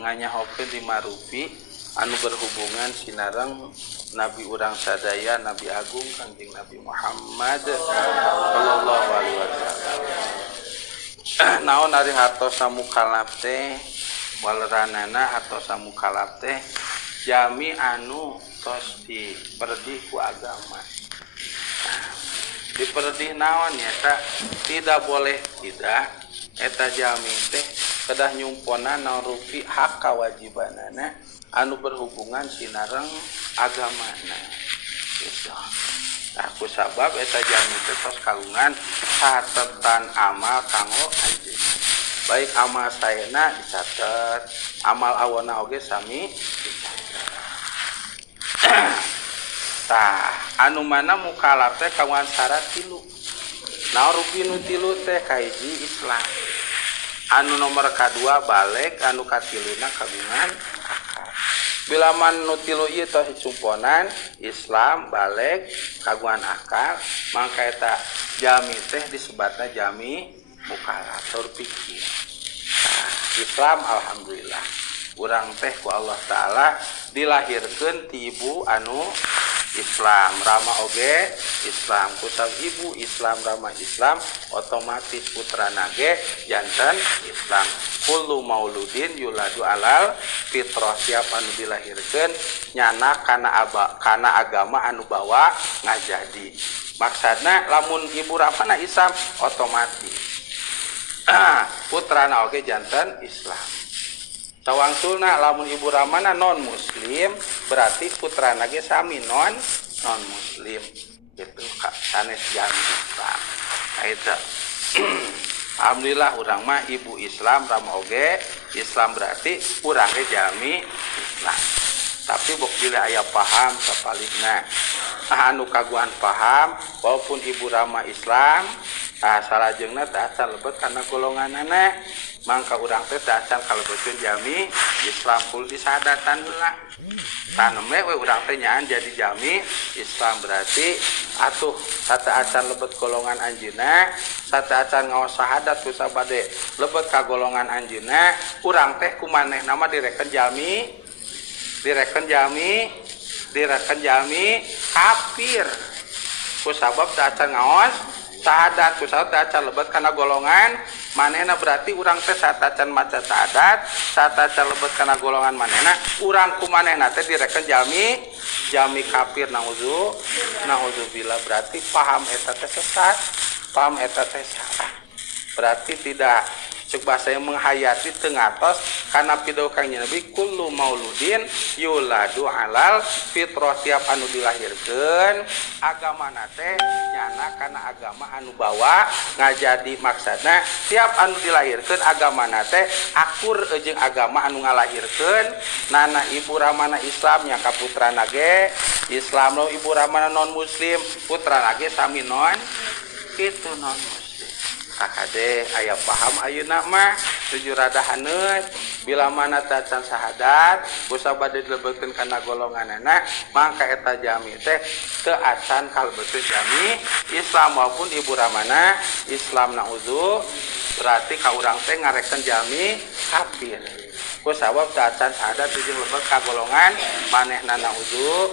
nganyahokeun 5 rupi anu berhubungan sinareng Nabi urang sadaya Nabi Agung Kangjeng Nabi Muhammad sallallahu alaihi wasallam. Naon ari hartos samukalaf teh waleranana atau samukalaf teh jami anu tos diperdih ku agama. Diperdih naon eta tidak boleh tidak eta jami teh kedah nyumpona naon rupi hak kawajibanana anu berhubungan sinareng agamana gitu. Aku sabab eta jami teh tos kalungan catetan amal kanggo anjeun. Baik amal saena dicatet, amal awona oge sami dicatet. Tah, anu mana mukalaf teh kawan syarat 3. Naon rupi nu 3 teh kahiji Islam. Anu nomor kadua balik, anu katiluna kagungan akal. Bila man nu 3 ieu tos sumponan Islam, balik, kagungan akal, mangka eta jami teh disebatna jami mukalaf tur pikir. Nah, Islam alhamdulillah. Urang teh ku Allah taala dilahirkeun ti ibu anu Islam, rama oge Islam, kusab ibu Islam rama Islam, otomatis putrana ge janten Islam. Kullu mauludin yuladu alal fitrah, siap anu dilahirkeun nyana kana agama anu bawa ngajadi. Maksudna lamun ibu ramana Islam otomatis putrana oge janten Islam. Tawangsulna lamun ibu ramana non muslim berarti putrana ge sami non muslim gitu sanes jami Islam. Nah itu alhamdulillah urang mah ibu Islam rama oge Islam berarti urang ge jami Islam. Tapi bok bila aya paham sapaligna anu kaguan paham walaupun ibu rama Islam salajengna teh acan lebet kana golonganana mangka urang teh acan kalebetkeun jami Islam kul disadatan heula. Taneme we urang teh nyaan jadi jami Islam berarti atuh sata acan lebet golongan anjeunna, sata acan ngaos syahadat ku sabade lebet ka golongan anjeunna, urang teh kumanehna mah direken jami kafir. Ku sabab teu acan ngaos syahadat, ku sabab teu acan lebet kana golongan manehna berarti urang teh satacan maca syahadat, satacan lebet kana golongan manehna, urang kumanehna teh direken jami kafir. Nauzubillah berarti paham eta teh sesat, paham eta teh salah. Berarti tidak cek bahasa yang menghayati tengatos karena pidato Kangjeng Nabi kullu mauludin yuladu alal fitrah, tiap anu dilahirkeun agamana teh nyana kana agama anu bawa ngajadi. Maksudna tiap anu dilahirkeun agamana teh akur jeung agama anu ngalahirkeun. Nana ibu ramana Islam nya ka putrana ge Islam, lo ibu ramana non muslim putrana ge sami non kitu non muslim. Kakade aya paham ayeuna mah tujuh rada haneut bila mana tacan syahadat kusabade dilebetkeun kana golonganana mangka eta jami teh teu acan kalebetkeun jami Islam maupun ibu ramana Islam. Nauzu berarti ka urang teh ngarekeun jami kafir kusabab teu acan syahadat tujuh lebet ka golongan manehna. Nauzu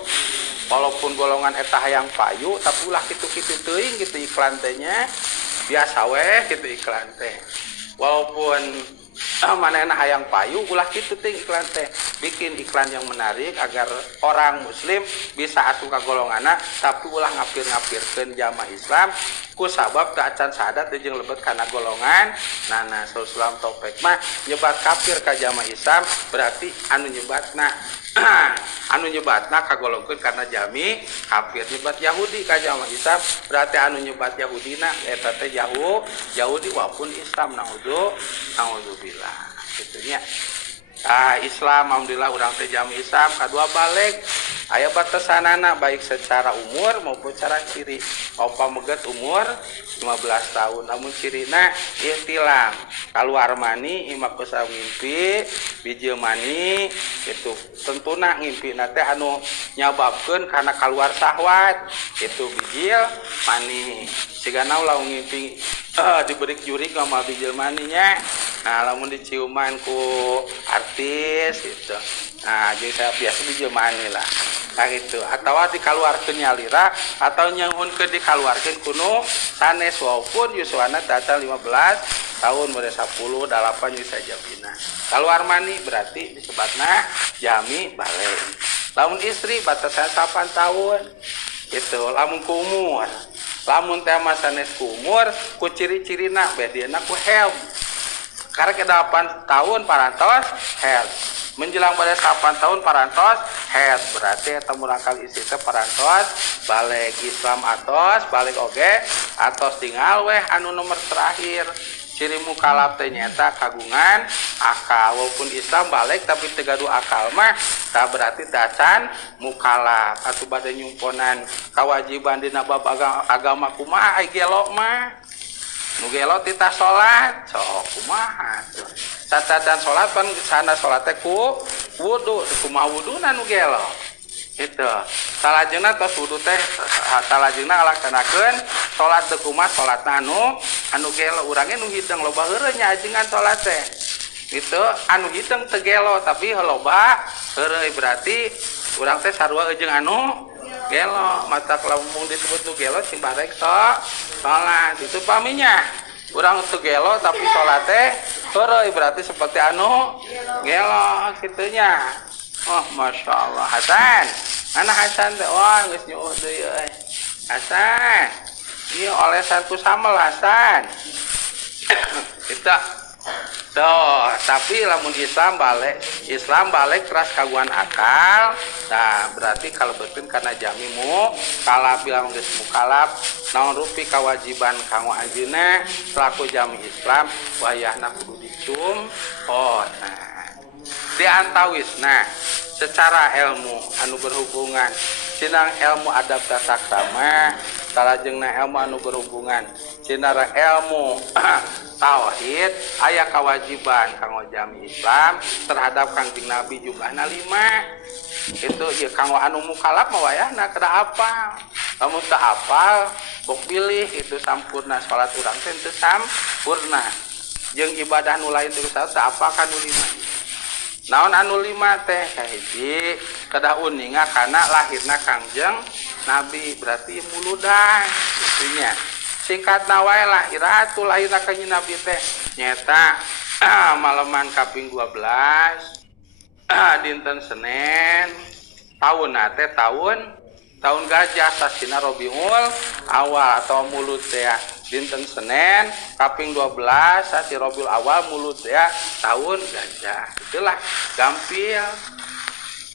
walaupun golongan eta hayang payu tapi ulah kitu-kitu teuing gitu iklan teh nya biasa weh gitu iklan teh. Walaupun manehna hayang payu ulah kitu teh iklan teh, bikin iklan yang menarik agar orang muslim bisa asup ka golonganna tapi ulah ngapir-ngapirkeun jamaah Islam ku sabab teu acan syahadat jeung lebet kana golongan. Nah Islam topik mah nyebat kafir ka jamaah Islam berarti anu nyebatna kagolongkeun karena jami kafir. Nyebat Yahudi ka jamaah Islam berarti anu nyebat Yahudina eta teh Yahudi walaupun Islam. Nauzubillah kitunya. Islam alhamdulillah urang teh jami Islam. Kadua balik aya batasanana baik secara umur maupun secara ciri. Opa meget umur 15 tahun namun cirina ihtilam keluar mani imak kusam ngimpi bijil mani itu tentuna ngimpi nate anu nyababkeun karena keluar syahwat itu bijil mani sigana ulah ngimpi diberi jurig sama bijil maninya. Nah lamun diciuman ku artis gitu. Nah jadi saya biasa dijeumaan lah gitu. Atau dikaluarkeun nyalira atau nyanghunkeun dikaluarkeun kuno sanes walaupun yuswana tata 15 tahun mode 10 8 bisa jabina. Keluar mani berarti disebutna jami balik. Lamun istri batasnya 8 tahun gitu. Lamun ku umur lamun teh sanes ku umur ku ciri-cirina bedina ku helm. Karena ke 8 tahun parantos head menjelang pada 8 tahun parantos head berarti eta murangkal isi teh parantos balik Islam atos balik oge atos tinggal weh anu nomor terakhir ciri mukalaf teh nyata kagungan akal walaupun Islam balik tapi teu gaduh akal mah tah berarti dacan mukalaf atuh bade nyumponan kawajiban dina bab agama kumaha ai gelo mah nu gelo tita salat sok kumaha catatan salat pan sana salat teh ku wudu kumaha wuduna nu gelo itu salajengna tos wudu teh salajengna ngalaksanakeun salat teh kumaha salatna anu gelo urang nu hideng loba heureuh nya ajengan salat teh itu anu hideng teu gelo tapi loba heureuy berarti urang teh sarua eujeng anu gelo mata lamun disebut nu gelo sing barek salat itu paminya urang teu gelo tapi salat teh heureuy berarti seperti anu gelo kitunya. Oh Masya Allah Hasan mana Hasan teh wah geus nyuuh deui euy Hasan ieu olesan ku samel Hasan kita tuh tapi lamun Islam balik keras kaguan akal nah berarti kalau betul karena jamimu kalap bilang geus mukalaf naon rupi kewajiban kanggo anjeunna selaku jami Islam wayahna kudu dicum oh nah diantawisna secara ilmu anu berhubungan cenah ilmu adab tata krama salajengna ilmu anu berhubungan cenah ilmu tauhid aya kewajiban kanggo jami Islam terhadap Kangjeng Nabi jumlahna 5 itu ieu kanggo anu mukalaf mah wayahna kada apal lamun teu apal bok pilih itu sampurna salat urang teh teu sampurna jeung ibadah nu lain teu teu apal kan nu 5 naon anu 5 teh kahiji kedah uninga kana lahirna Kangjeng Nabi berarti muludan itunya singkatna wae lah iratul lahirna Kangjeng Nabi teh nyata maleman kaping 12 dinten Senin taunna teh tahun gajah sasina Rabiul Awal atau mulut teh dinten Senin kaping 12 sasi Rabiul Awal mulut teh tahun gajah itulah gampil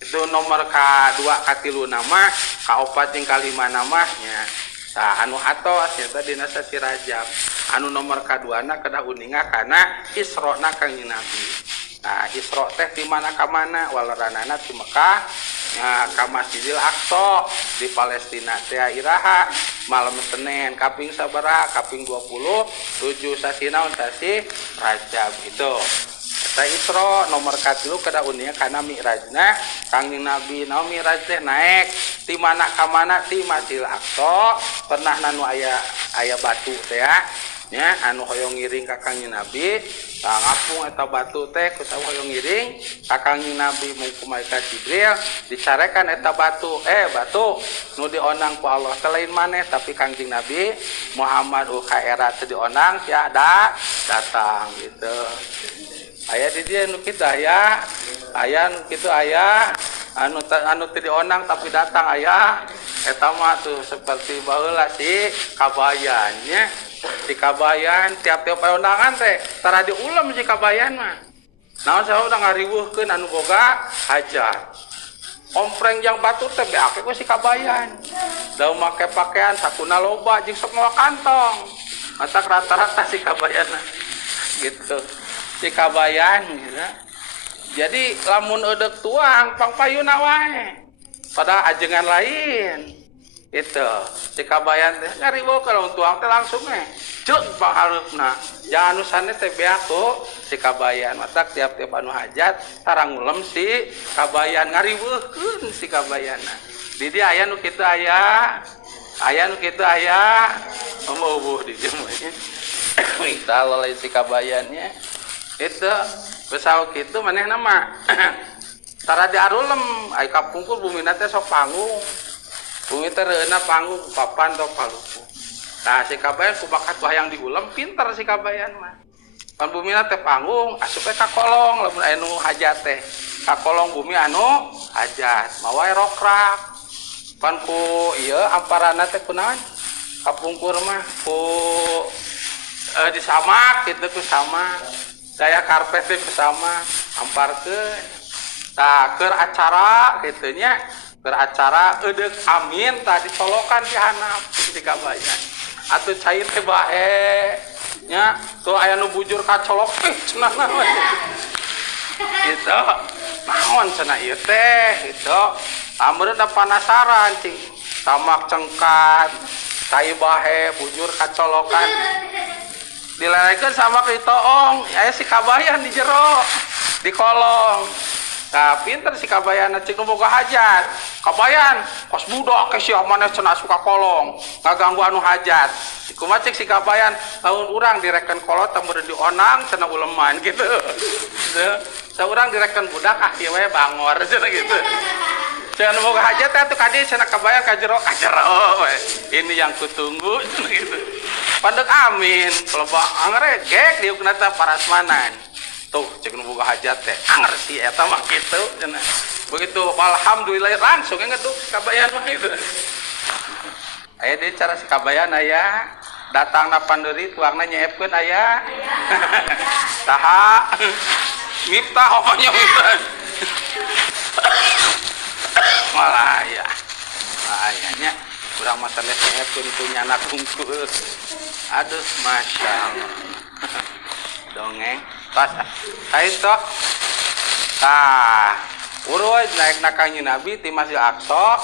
itu nomor K2 K3 nama K4 jeung K5 namanya nah anu atos nyata dina sasi Rajab anu nomor K2 na kedah uninga kana Isra na Kangjeng Nabi nah Isra teh di mana ka mana walaranana di Mekah ya ka Masjidil Aqsa di Palestina teh iraha malam Senin kaping sabaraha kaping 27 sasi naon sasi Rajab itu eta Isra nomor katilu kada unia kana mi'rajna Kangjeng Nabi naon mi'raj teh naik ti mana ka mana ti Masjidil Aqsa pernah nanu aya batu teh ya anu hoyong ngiring ka Kangjeng Nabi ngapung eta batu teh ku saha hoyong ngiring ka Kangjeng Nabi mungku malaikat Jibril dicarekan eta batu batu nu dionang ku Allah teh lain maneh tapi Kangjeng Nabi Muhammad ka era teu dionang tiada datang gitu aya di dieu nu kitu aya nu kitu aya anu teu dionang tapi datang aya eta mah tuh seperti baheula si kabayan nya si kabayan tiap-tiap undangan teh tara diulam si kabayan mah naon saha udah ngariweuhkeun anu boga hajat ompreng yang batu teh beake ku si kabayan da make pakaian sakuna loba jeung sok mawa kantong mata rata-rata si kabayana gitu si kabayan gitu. Jadi lamun eudeuh tuang pangpayuna wae pada ajengan lain itu si kabayan teh ngariweuh kalau tuang teh langsung ceuk panghareupna jangan anu sanes teh beak tuh si kabayan mata tiap-tiap anu hajat tarang ngulem si kabayan ngariweuhkeun si kabayana di dieu aya nu kitu aya nu kitu aya eueuh di dieu mah kita lain si kabayannya itu besau kitu manehna mah tara diarulem ai kapungkur bumi teh sok panggung bumi teh reueuna panggung papan tok paluku nah si kabayan ku bakat wayang diulem pinter si kabayan mah pan bumi teh panggung asup ka kolong lamun anu hajat teh ka kolong bumi anu hajat mawa rokrak pan ku ieu amparana teh kunaon kapungkur mah ku disamak kitu ku sama daya karpet teh sama amparkeun tah keur acara kitu nya keur acara eudeuh amin tah dicolokan di handap di kabayan atuh cai teh bae nya tuh aya nu bujur kacolok cenah naon gitu naon cenah ieu teh gitu ameureun da panasaran cing tamak cengkat cai bae bujur kacolokan dilelekeun sama ke toong aya si kabayan di jero di kolong nah pinter si kabayan cik nu boga hajat kabayan kos budak ke sia maneh cenah suka kolong ngaganggu anu hajat kumaha cik si kabayan lamun urang direken kolot teu meureun dionang cenah uleman gitu saurang direken budak ah kieu we bangor cenah gitu cenah boga hajat atuh kadi cenah kabayan ka jero we ini yang kutunggu cenah gitu pandek amin loba angregek diukna teh parasmanan tuh cek nu boga hajat teh ngerti eta mah kitu cenah begitu alhamdulillah langsung ngeduk kabayan mah itu aya deui cara si kabayan aya datangna panderi tuangna nyeepkeun aya taha miftah omanya miftah malah aya ayanya urang mah teh nyeepkeun itu nyana kungkul aduh masya Allah dongeng pas saetok tah urut naik Kanjeng Nabi ti Masjid Aqsa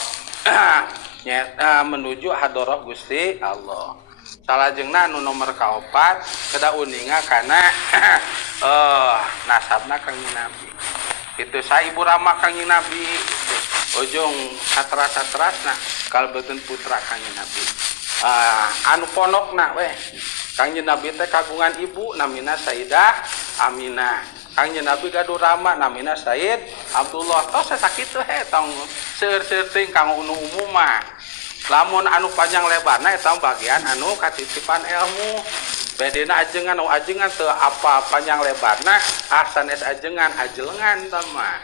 menuju hadrah Gusti Allah salajengna nu nomor kaopat kada uninga kana nasabna Kanjeng Nabi kitu sa ibu rama Kanjeng Nabi ujung satras-satrasna kalbekeun putra Kanjeng Nabi anu pondokna we Kanjeng Nabi teh kagungan ibu namina Sayyidah Aminah Kanjeng Nabi gaduh rama namina Sayyid Abdullah tos sakitu he tong seueur-seueur teuing kanggo nu umum mah lamun anu panjang lebarna eta bagian anu katitipan ilmu bedena ajengan nu ajengan teu apa panjang lebarna sanes ajengan ajelengan tah mah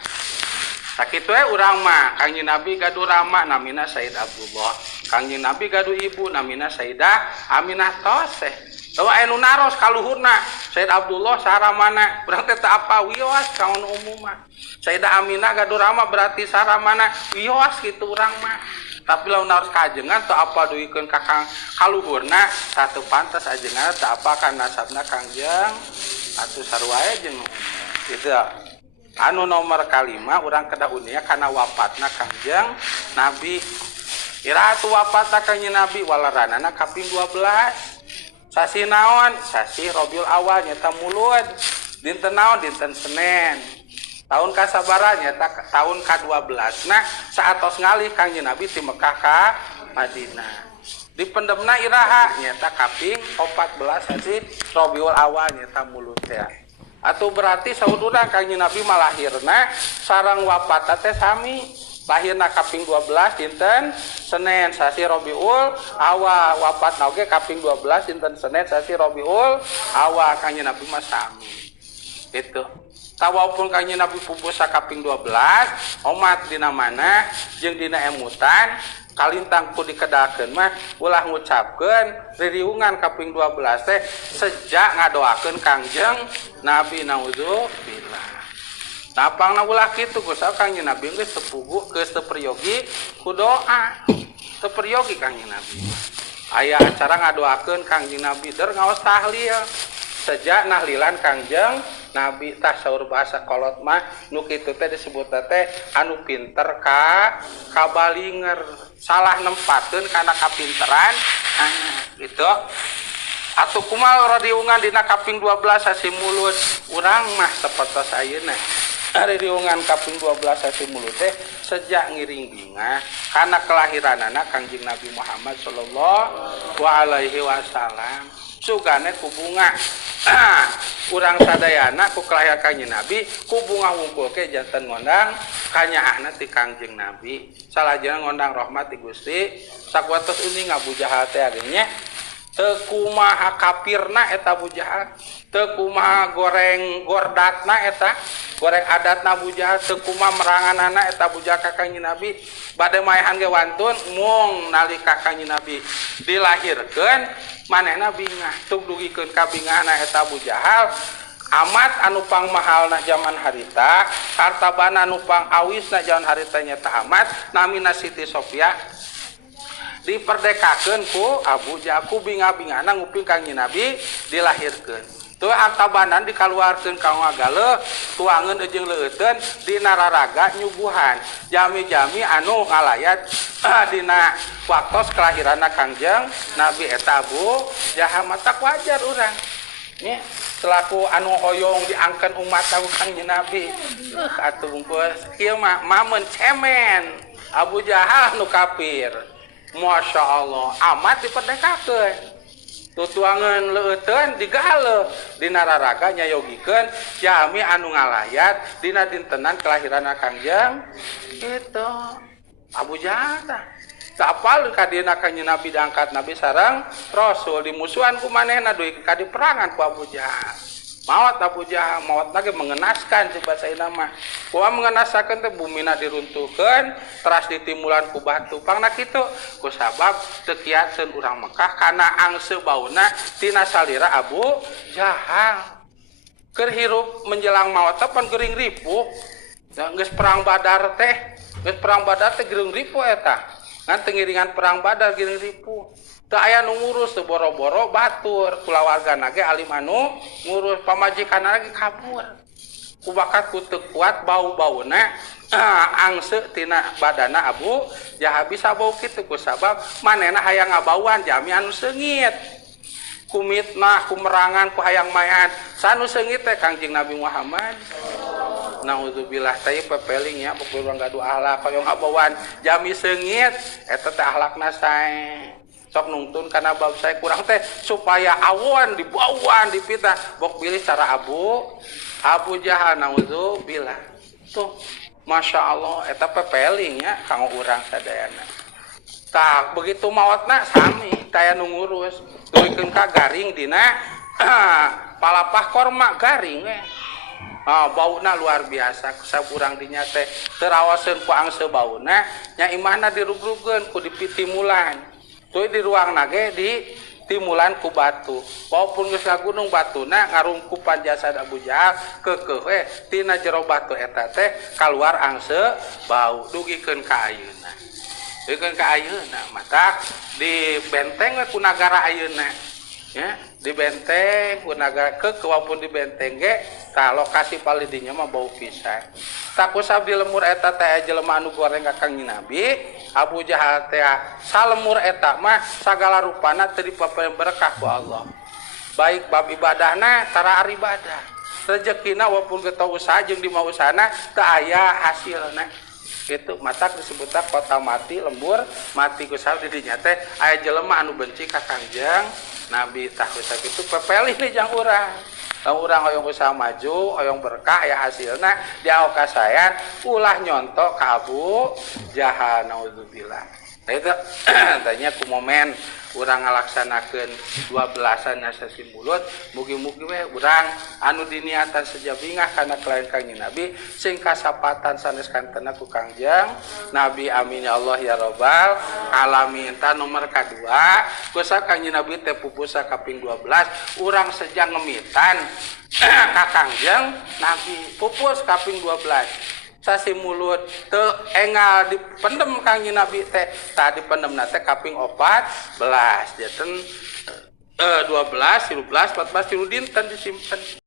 sakitu we urang mah Kanjeng Nabi gaduh rama namina Sayyid Abdullah Kanjeng Nabi gaduh ibu namina Sayyidah Aminah tos teh tawa anu naros kaluhurna Sayyid Abdullah saramana urang teh teu apa wios kaon umum mah Sayyidah Aminah gaduh rama berarti saramana wios kitu urang mah tapi lamun naros kajengan teu apa duikeun ka kang kaluhurna satu pantes ajengan teu apa ka nasabna Kangjeng atuh sarua jeung kitu anu nomor kalima urang kedah unia kana wafatna Kangjeng Nabi iraatu wafatna Kangjeng Nabi walaranana kaping 12 sasi naon sasi Rabiul Awal nyata mulud dinten naon dinten Senin tahun kasabaran nyata tahun ka-12 nah saatos ngalih Kangjeng Nabi ti Mekah ka Madinah dipendemna iraha nyata kaping 14 sasi Rabiul Awal nyata mulud teh atuh berarti saudara Kangjeng Nabi malahirna sareng wafat teh sami lahirna kaping 12 dinten Senin sasi Rabiul Awal wafat oge kaping 12 dinten Senin sasi Rabiul Awal Kanjeng Nabi mah sami itu tawapun Kanjeng Nabi pupus kaping 12 umat dina mana jeung dina emutan kalintang ku dikedakeun mah ulah ngucapkeun ririungan kaping 12 teh sejak ngadoakeun Kangjeng Nabi naudzubillah napangna ulah kitu Gusti Kanjeng Nabi geus sepugu geus teu peryogi ku doa teu peryogi Kanjeng Nabi aya acara ngadoakeun Kanjeng Nabi der ngaos tahlil sejak nahlilan Kangjeng Nabi tah saur bahasa kolot mah nu kitu teh disebut teh anu pinter ka kabalinger salah nempakeun kana kapinteran gitu atuh kumaha radiungan dina kaping 12 sasi mulud urang mah sapertos ayeuna ari diungan kaping 12 sasi mulut teh sejak ngiring bingah kana kelahiranana Kangjeng Nabi Muhammad sallallahu alaihi wasallam sugane ku bunga urang sadayana ku kelahiran Kangjeng Nabi ku bunga ngumpulke janten ngondang kanyaana ti Kangjeng Nabi salajengna ngondang rahmat ti Gusti sakuatos uning Abu Jahal teh agenya teu kumaha kafirna eta Abu Jahal teu kumaha goreng gordatna eta goreng adatna Abu Jahal teu kumaha meranganana eta Abu Jahal ka Kangjeng Nabi bade maehan ge wantun mung nalika Kangjeng Nabi dilahirkeun manehna bingah tug dugikeun ka bingahna eta Abu Jahal amat anu pangmahalna zaman harita hartabana anu pangawisna zaman harita nyata amat namina Siti Sofia diperdekakeun ku Abu Jahal ku bingah-bingahna nguping Kangjeng Nabi dilahirkeun teu hartabanan dikaluarkeun ka ngagaleuk tuangeun jeung leueteun dina raraga nyuguhan jami-jami anu ngalayat dina waktos kelahiranna Kangjeng Nabi eta Abu Jahal matak wajar urang nya selaku anu hoyong diangkeun umat Kangjeng Nabi atuh bungkus kieu mah mamen cemen Abu Jahal nu kafir Masya Allah amat diperdekakeun tutuangan leuteun digale dina raraga nyayogikeun jami anu ngalayat dina dintenan kelahiran Kangjeng itu Abu Jahal tah apal ka dina Kangjeng Nabi diangkat Nabi sareng Rasul dimusuhan ku manehna duy ka diperangan ku Abu Jahal maot Abu Jahal maot lagi mengenaskan coba saya nama kumaha mengenasakeun teh bumina diruntuhkeun teras ditimulan ku batu pangna kitu ku sabab teu kiaseun urang Mekah kana angse bauna tina salira Abu Jahal keur hirup menjelang maot teh pan geuring ripuh geus perang Badar teh geuring ripuh eta ngan teu ngiringan perang Badar geuring ripuh teu aya nu ngurus teu boro-boro batur kulawargana ge alim anu ngurus pamajikanna ge kabur ku bakat ku teu kuat bau-bauna angse tina badana Abu Jahal bisa bau kitu ku sabab manehna hayang ngabauan jami anu seungit ku mitnah ku merangan ku hayang mayan sanu seungit teh Kangjeng Nabi Muhammad naudzubillah teh pepeling ya pokoknya gaduh akhlak hoyong ngabauan jami seungit eta teh akhlakna sae sok nungtun karena bab saya kurang teh supaya awan dibauan dipitah bok pilih cara Abu Jahal naudzubillah tuh Masya Allah eta pepeling ya kanggo urang sadayana tah begitu maotna sami taya nu ngurus duikeun ka garing dina palapah korma garing bauna luar biasa saburang dinya teh terawaseun ku angse bauna nya imahna dirugrugkeun ku dipitimulan tuh di ruang nage di timulan ku batu walaupun geus ngagunung batuna ngarungkupan jasad Abu Jahal keukeuh tina jero batu eta teh kaluar angse bau dugikeun ka ayeuna matak di benteng ku nagara ayeuna ya di benteng ku nagara walaupun di benteng ge tah lokasi palidinya mah bau pisan tak kusab di lemur eta teh jelema anu goreng ka Kangjeng Nabi Abu Jahal teh salemur eta mah sagala rupana teu dipapaeun berkah ku Allah baik bab ibadahna tara ibadah rezekina walaupun kita usaha jeung di mau usahana teu aya hasilna kitu matak disebutna kota mati lembur mati kusab di dinya teh aya jelema anu benci ka Kangjeng Nabi tah kitu pepelih nih jang urang urang hoyong usaha maju hoyong berkah ya hasilna diaokasayan ulah nyontok ka Abu Jahal naudzubillah itu tanya ku momen urang ngalaksanakeun 12-an sesi mulut mugi-mugi we urang anu diniatan sejabingah kana kelayan Kangjeng Nabi sing kasapatan sanes kantena ku Kangjeng Nabi amin ya Allah ya rabbal alamin ta nomor kadua kusa Kangjeng Nabi teh pupusa kaping 12 urang sejak ngemitan ka Kangjeng Nabi pupus kaping 12 sasi mulut teu engal dipendem Kangjeng Nabi teh tah dipendemna teh kaping 14 jaten 12 13 14 dinten disimpen